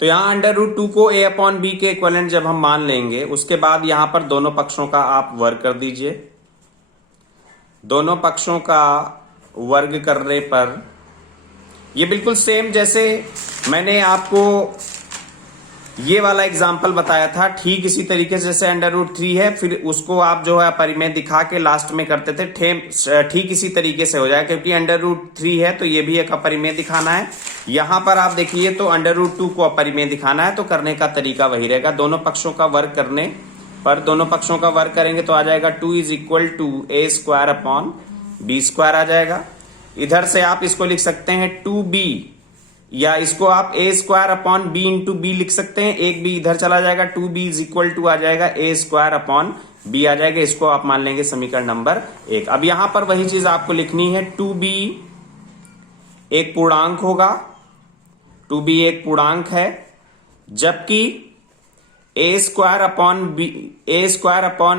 तो यहां under root 2 को a अपॉन बी के इक्विवेलेंट जब हम मान लेंगे, उसके बाद यहां पर दोनों पक्षों का आप वर्ग कर दीजिए। दोनों पक्षों का वर्ग करने पर ये बिल्कुल सेम जैसे मैंने आपको ये वाला एग्जाम्पल बताया था, ठीक इसी तरीके से जैसे अंडर रूट 3 है, फिर उसको आप जो है परिमेय दिखा के लास्ट में करते थे, ठीक इसी तरीके से हो जाए, क्योंकि अंडर रूट 3 है तो ये भी एक अपरिमेय दिखाना है। यहां पर आप देखिए तो अंडर रूट 2 को अपरिमेय दिखाना है, तो करने का तरीका वही रहेगा। दोनों पक्षों का वर्ग करने पर, दोनों पक्षों का वर्ग करेंगे तो आ जाएगा 2 is equal to A square upon b square आ जाएगा। इधर से आप इसको लिख सकते हैं 2b, या इसको आप a square upon b into b लिख सकते हैं, एक बी इधर चला जाएगा, 2b इज इक्वल टू आ जाएगा ए स्क्वायर अपॉन बी आ जाएगा। इसको आप मान लेंगे समीकरण नंबर 1। अब यहां पर वही चीज आपको लिखनी है, 2b एक पूर्णांक होगा, 2b एक पूर्णांक है, जबकि ए स्क्वायर अपॉन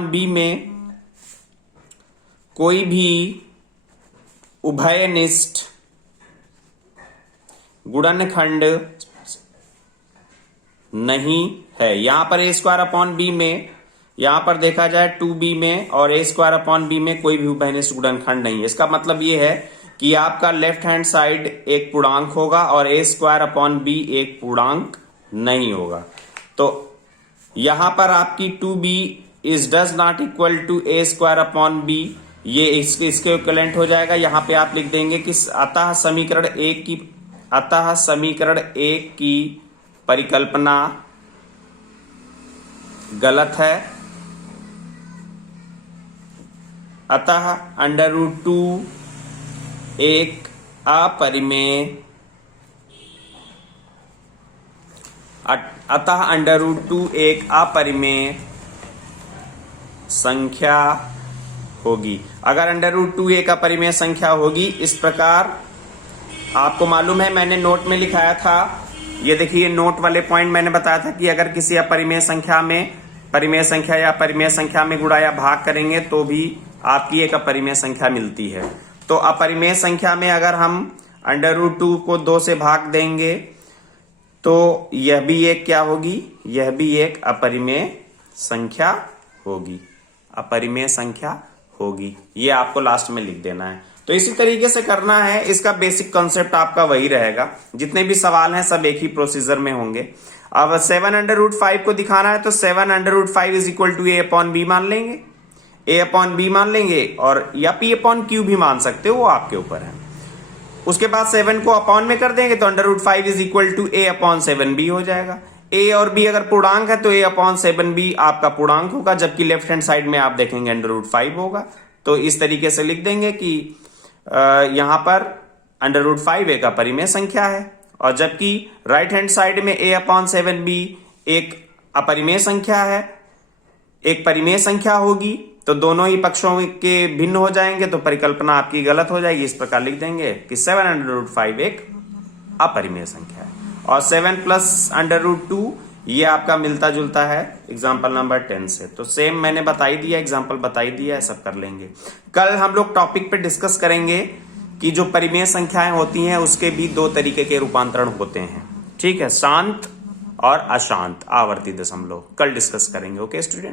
बी में कोई भी उभयनिष्ठ गुणनखंड नहीं है। यहां पर ए स्क्वायर अपॉन बी में, यहां पर देखा जाए 2b में और ए स्क्वायर अपॉन बी में कोई भी उभयनिष्ठ गुणनखंड नहीं है। इसका मतलब ये है कि आपका लेफ्ट हैंड साइड एक पूर्णांक होगा और ए स्क्वायर अपॉन बी एक पूर्णांक नहीं होगा। तो यहां पर आपकी 2b is does not equal to A square upon B, ये इसके इक्विवेलेंट हो जाएगा। यहां पे आप लिख देंगे कि अतः समीकरण 1 की परिकल्पना गलत है, अतः अंडर रूट 2 एक अपरिमेय, अतः अंडर रूट 2 एक अपरिमेय संख्या होगी। अगर अंडर रूट 2 एक अपरिमेय संख्या होगी, इस प्रकार आपको मालूम है मैंने नोट में लिखाया था, ये देखिए नोट वाले पॉइंट मैंने बताया था कि अगर किसी अपरिमेय संख्या में परिमेय संख्या या परिमेय संख्या में गुणा या भाग करेंगे तो भी आपकी एक अपरिमेय संख्या मिलती है। तो अपरिमेय संख्या में अगर हम अंडर रूट 2 को 2 से भाग देंगे तो यह भी एक क्या होगी, यह भी एक अपरिमेय संख्या होगी, अपरिमेय संख्या होगी। ये आपको लास्ट में लिख देना है। तो इसी तरीके से करना है, इसका बेसिक कॉन्सेप्ट आपका वही रहेगा। जितने भी सवाल हैं सब एक ही प्रोसीजर में होंगे। अब 7 अंडर रूट 5 को दिखाना है तो 7 under root 5 is equal to A upon B मान लेंगे, ए अपॉन बी मान लेंगे, और या पी अपॉन क्यू भी मान सकते हो, वो आपके ऊपर है। उसके बाद 7 को अपॉन में कर देंगे तो under root 5 is equal to A upon 7b हो जाएगा। ए और बी अगर पूर्णांक है तो ए अपॉन 7b आपका पूर्णांक होगा, जबकि लेफ्ट हैंड साइड में आप देखेंगे अंडर रूट 5 होगा। तो इस तरीके से लिख देंगे कि यहां पर अंडर रूट 5 एक अपरिमेय संख्या है, और जबकि राइट हैंड साइड में a अपॉन 7b एक अपरिमेय संख्या है, एक परिमेय संख्या होगी। तो दोनों ही पक्षों के भिन्न हो जाएंगे तो परिकल्पना आपकी गलत हो जाएगी। इस प्रकार लिख देंगे कि 7 अंडर रूट 5 एक अपरिमेय संख्या है, और 7 प्लस अंडर रूट 2 ये आपका मिलता जुलता है एग्जाम्पल नंबर 10 से। तो सेम मैंने बताई दिया, एग्जाम्पल बताई दिया है, सब कर लेंगे। कल हम लोग टॉपिक पे डिस्कस करेंगे कि जो परिमेय संख्याएं होती हैं उसके भी 2 तरीके के रूपांतरण होते हैं, ठीक है, शांत और अशांत आवर्ती दशमलव। कल डिस्कस करेंगे। Okay student.